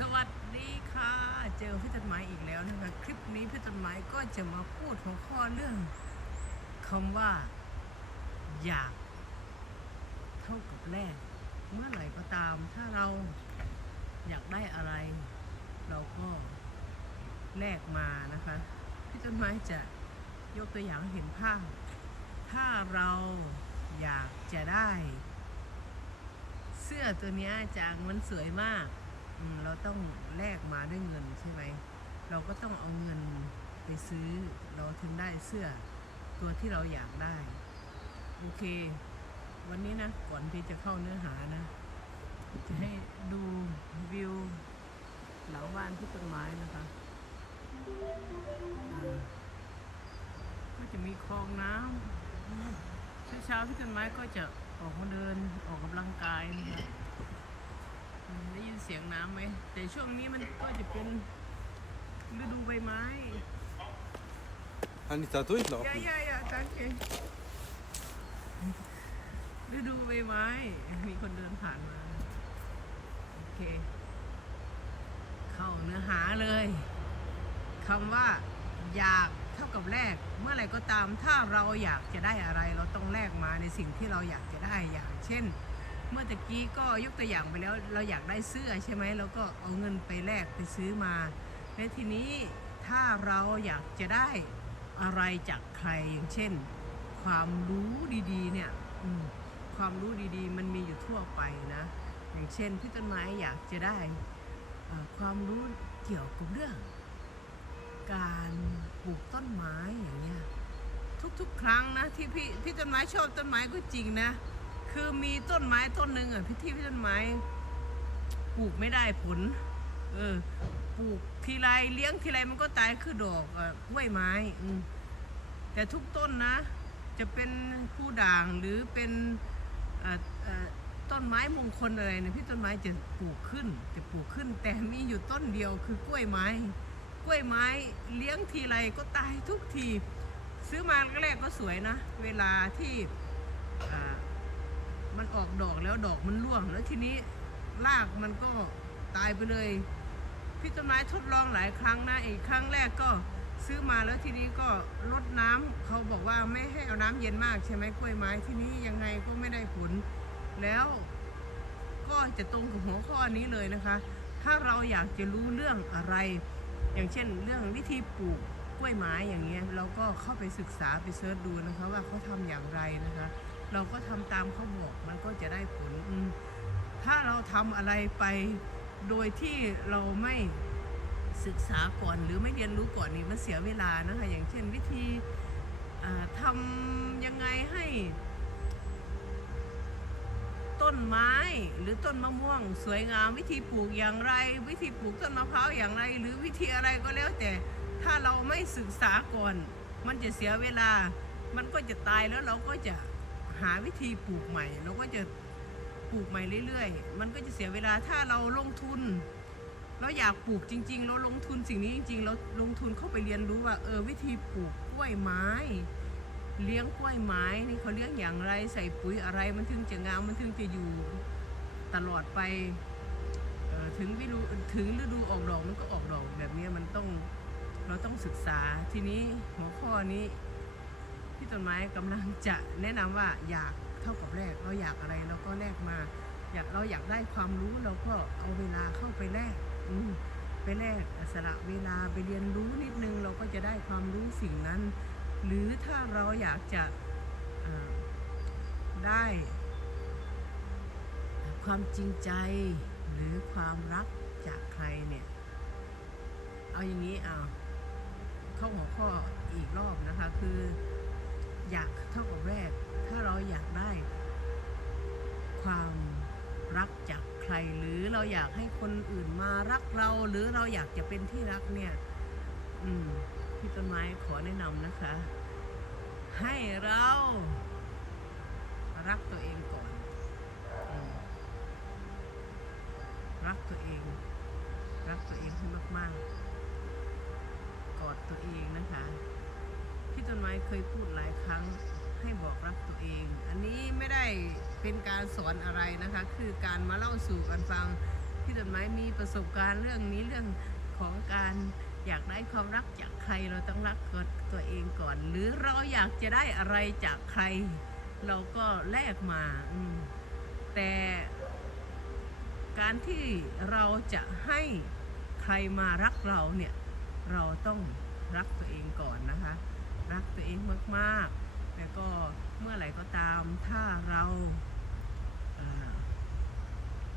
สวัสดีค่ะ เจอพี่ต้นไม้อีกแล้วนะคะคลิปนี้พี่ต้นไม้ก็จะมาพูดหัวข้อเรื่องคำว่า อยาก เท่ากับแลกเมื่อไหร่ก็ตาม ถ้าเราอยากได้อะไร เราก็แลกมานะคะพี่ต้นไม้จะยกตัวอย่างเห็นภาพ ถ้าเราอยากจะได้ เสื้อตัวนี้จางมันสวยมาก เราต้องแลกมาด้วยเงินใช่ไหม เราก็ต้องเอาเงินไปซื้อ เราถึงได้เสื้อตัวที่เราอยากได้ โอเค วันนี้นะก่อนที่จะเข้าเนื้อหานะ จะให้ดูวิวหลังบ้านที่ต้นไม้นะคะก็จะมีคลองน้ำเช้าๆพี่ต้นไม้ก็จะออกมาเดินออกกำลังกายนะคะ เสียงน้ำไหม แต่ช่วงนี้มันก็จะเป็นฤดูใบไม้ Han inte tagit อย่า durchlaufen. อย่าอย่าจังเกฤดูใบไม้ มีคนเดินผ่านมา โอเค เข้าเนื้อหาเลยคำว่า อยากเท่ากับแลกเมื่อไหร่ก็ตามถ้าเราอยากจะได้อะไร เราต้องแลกมาในสิ่งที่เราอยากจะได้อย่าง เช่น เมื่อตะกี้ก็ยกตัวอย่างไปแล้ว เราอยากได้เสื้อใช่ไหมเราก็เอาเงินไปแลกไปซื้อมาและทีนี้ถ้าเราอยากจะได้อะไรจากใครอย่างเช่น ความรู้ดีๆเนี่ยความรู้ดีๆ มันมีอยู่ทั่วไปนะ อย่างเช่นพี่ต้นไม้อยากจะได้ความรู้เกี่ยวกับเรื่อง การปลูกต้นไม้อย่างเงี้ยทุกๆ ครั้งนะที่พี่พี่ต้นไม้ชอบต้นไม้ก็จริงนะ คือมีต้นไม้ต้นหนึ่งอะพี่ที่พี่ต้นไม้ปลูกไม่ได้ผล เออปลูกทีไรเลี้ยงทีไรมันก็ตายคือดอกอะกล้วยไม้อืมแต่ทุกต้นนะ จะเป็นผู้ด่างหรือเป็นเอ่อต้นไม้มงคลอะไรเนี่ยพี่ต้นไม้จะปลูกขึ้นจะปลูกขึ้น แต่มีอยู่ต้นเดียวคือกล้วยไม้ กล้วยไม้เลี้ยงทีไรก็ตายทุกที ซื้อมาแรกก็สวยนะ เวลาที่อ่า มันออกดอกแล้วดอกมันร่วงแล้วทีนี้รากมันก็ตายไปเลย พี่ต้นไม้ทดลองหลายครั้งนะอีกครั้งแรกก็ซื้อมาแล้วทีนี้ก็ลดน้ำเขาบอกว่าไม่ให้เอาน้ำเย็นมากใช่ไหมกล้วยไม้ที่นี้ยังไงก็ไม่ได้ผล แล้วก็จะตรงกับหัวข้อนี้เลยนะคะ ถ้าเราอยากจะรู้เรื่องอะไร อย่างเช่น เรื่องวิธีปลูกกล้วยไม้อย่างเงี้ยเราก็เข้าไปศึกษาไปเสิร์ชดูนะคะว่าเขาทำอย่างไรนะคะ เราก็ทำตามเขาบอกมันก็จะได้ผลถ้าเราทำอะไรไปโดยที่เราไม่ศึกษาก่อนหรือไม่เรียนรู้ก่อนนี่มันเสียเวลานะคะอย่างเช่นวิธีอ่าทำยังไงให้ ต้นไม้หรือต้นมะม่วง สวยงามวิธีปลูกอย่างไร วิธีปลูกต้นมะพร้าวอย่างไร หรือวิธีอะไรก็แล้วแต่ถ้าเราไม่ศึกษาก่อน มันจะเสียเวลา มันก็จะตายแล้วเราก็จะ หาวิธีปลูกใหม่เราก็จะปลูกใหม่เรื่อยๆ มันก็จะเสียเวลาถ้าเราลงทุน เราอยากปลูกจริง ๆ เราลงทุนสิ่งนี้จริง ๆ เราลงทุนเข้าไปเรียนรู้ว่า เออวิธีปลูกกล้วยไม้ เลี้ยงกล้วยไม้นี่เขาเลี้ยงอย่างไรใส่ปุ๋ยอะไรมันถึงจะงามมันถึงจะอยู่ตลอดไปออถึงวิรูถึงฤดูออกดอกมันก็ออกดอกแบบนี้มันต้องเราต้องศึกษาทีนี้หัวข้อนี้ พี่ต้นไม้กำลังจะแนะนำว่าอยากเท่ากับแรกเราอยากอะไรเราก็แลกมา อยากเราอยากได้ความรู้เราก็เอาเวลาเข้าไปแลกอืไปแลกสละเวลาไปเรียนรู้นิดนึงเราก็จะได้ความรู้สิ่งนั้น หรือถ้าเราอยากจะได้ ความจริงใจหรือความรักจากใครเนี่ย เอาอย่างนี้เอาเข้าหัวข้ออีกรอบนะคะคือ อยากเท่ากับแรก ถ้าเราอยากได้ ความรักจากใคร หรือเราอยากให้คนอื่นมารักเรา หรือเราอยากจะเป็นที่รักเนี่ย อืมพี่ต้นไม้ขอแนะนำนะคะ ให้เรารักตัวเองก่อนอรักตัวเอง รักตัวเองให้มาก ๆ กอดตัวเองนะคะ พี่ต้นไม้เคยพูดหลายครั้งให้บอกรักตัวเอง อันนี้ไม่ได้เป็นการสอนอะไรนะคะ คือการมาเล่าสู่กันฟัง พี่ต้นไม้มีประสบการณ์เรื่องนี้เรื่องของการอยากได้ความรักจากใครเราต้องรักตัวเองก่อน หรือเราอยากจะได้อะไรจากใคร เราก็แลกมาแต่การที่เราจะให้ใครมารักเราเนี่ย เราต้องรักตัวเองก่อนนะคะ รักตัวเองมากๆ แล้วก็เมื่อไหร่ก็ตามถ้าเรา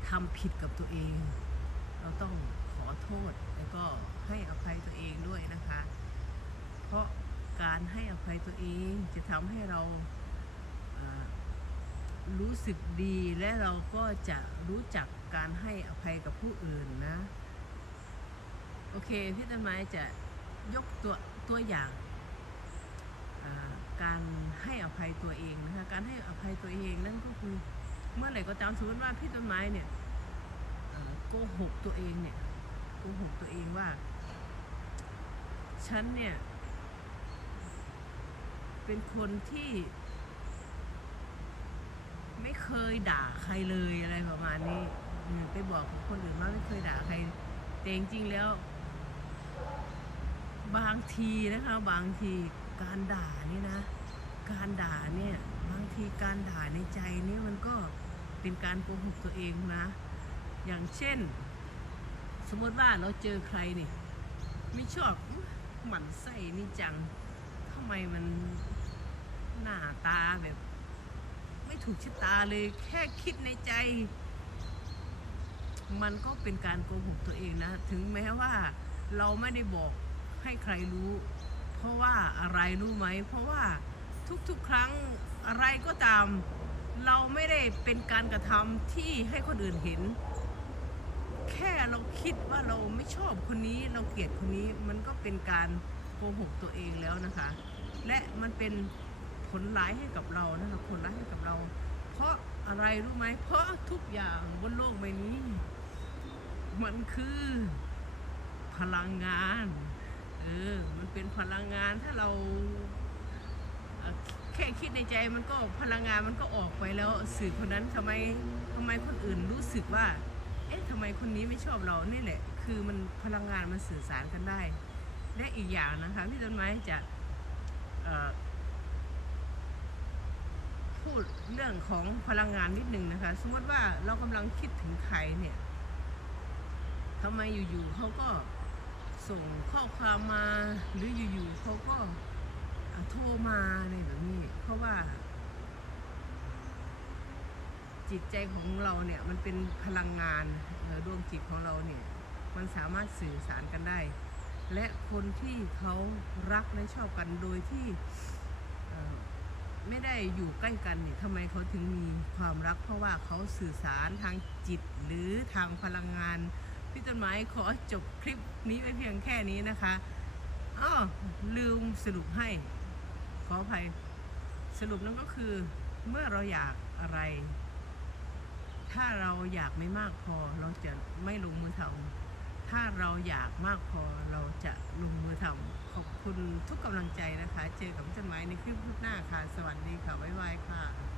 ทำผิดกับตัวเอง เราต้องขอโทษแล้วก็ให้อภัยตัวเองด้วยนะคะ เพราะการให้อภัยตัวเองจะทำให้เรารู้สึกดีและเราก็จะรู้จักการให้อภัยกับผู้อื่นนะ โอเค พี่ต้นไม้จะยกตัวตัวอย่าง การให้อภัยตัวเองนะคะการให้อภัยตัวเองนั่นก็คือเมื่อไหร่ก็ตามสมมติว่าพี่ต้นไม้เนี่ยโกหกตัวเองเนี่ยโกหกตัวเองว่า ฉันเนี่ย เป็นคนที่ไม่เคยด่าใครเลยอะไรประมาณนี้อืมไปบอกคนอื่นว่าไม่เคยด่าใครแต่จริงๆแล้ว บางทีนะคะ บางที การด่านี่นะ การด่าเนี่ยบางทีการด่าในใจเนี่ยมันก็เป็นการโกหกตัวเองนะ อย่างเช่น สมมติว่าเราเจอใครนี่ไม่ชอบหมั่นไส้นี่จังทำไมมันหน้าตาแบบ ไม่ถูกชะตาเลยแค่คิดในใจ มันก็เป็นการโกหกตัวเองนะ ถึงแม้ว่าเราไม่ได้บอกให้ใครรู้ เพราะว่าอะไรรู้ไหม เพราะว่าทุกๆครั้งอะไรก็ตาม เราไม่ได้เป็นการกระทำที่ให้คนอื่นเห็น แค่เราคิดว่าเราไม่ชอบคนนี้เราเกลียดคนนี้มันก็เป็นการโกหกตัวเองแล้วนะคะ และมันเป็นผลร้ายให้กับเรานะคะผลร้ายให้กับเรา เพราะอะไรรู้ไหม เพราะทุกอย่างบนโลกใบนี้ มันคือพลังงาน เออ มันเป็นพลังงานถ้าเราแค่คิดในใจมันก็พลังงานมันก็ออกไปแล้วสื่อคนนั้นทำไมทำไมคนอื่นรู้สึกว่า เอ๊ะทำไมคนนี้ไม่ชอบเรานี่แหละ คือมันพลังงานมันสื่อสารกันได้ และอีกอย่างนะคะพี่ต้นไม้จะพูดเรื่องของพลังงานนิดหนึ่งนะคะ สมมติว่าเรากำลังคิดถึงใครเนี่ยทำไมอยู่ๆเขาก็ ส่งข้อความมาหรืออยู่ๆเขาก็โทรมาอะไรแบบนี้ เพราะว่า จิตใจของเราเนี่ยมันเป็นพลังงานเอ่อดวงจิตของเราเนี่ย มันสามารถสื่อสารกันได้ และคนที่เขารักและชอบกันโดยที่ไม่ได้อยู่ใกล้กันเนี่ยทำไมเขาถึงมีความรัก เพราะว่าเขาสื่อสารทางจิตหรือทางพลังงาน พี่ต้นไม้ขอจบคลิปนี้ไว้เพียงแค่นี้นะคะอ้อลืมสรุปให้ ขออภัย สรุปนั่นก็คือเมื่อเราอยากอะไร ถ้าเราอยากไม่มากพอเราจะไม่ลงมือทำถ้าเราอยากมากพอเราจะลงมือทำขอบคุณทุกกำลังใจนะคะ เจอกับพี่ต้นไม้ในคลิปหน้าค่ะ สวัสดีค่ะบ๊ายบายค่ะ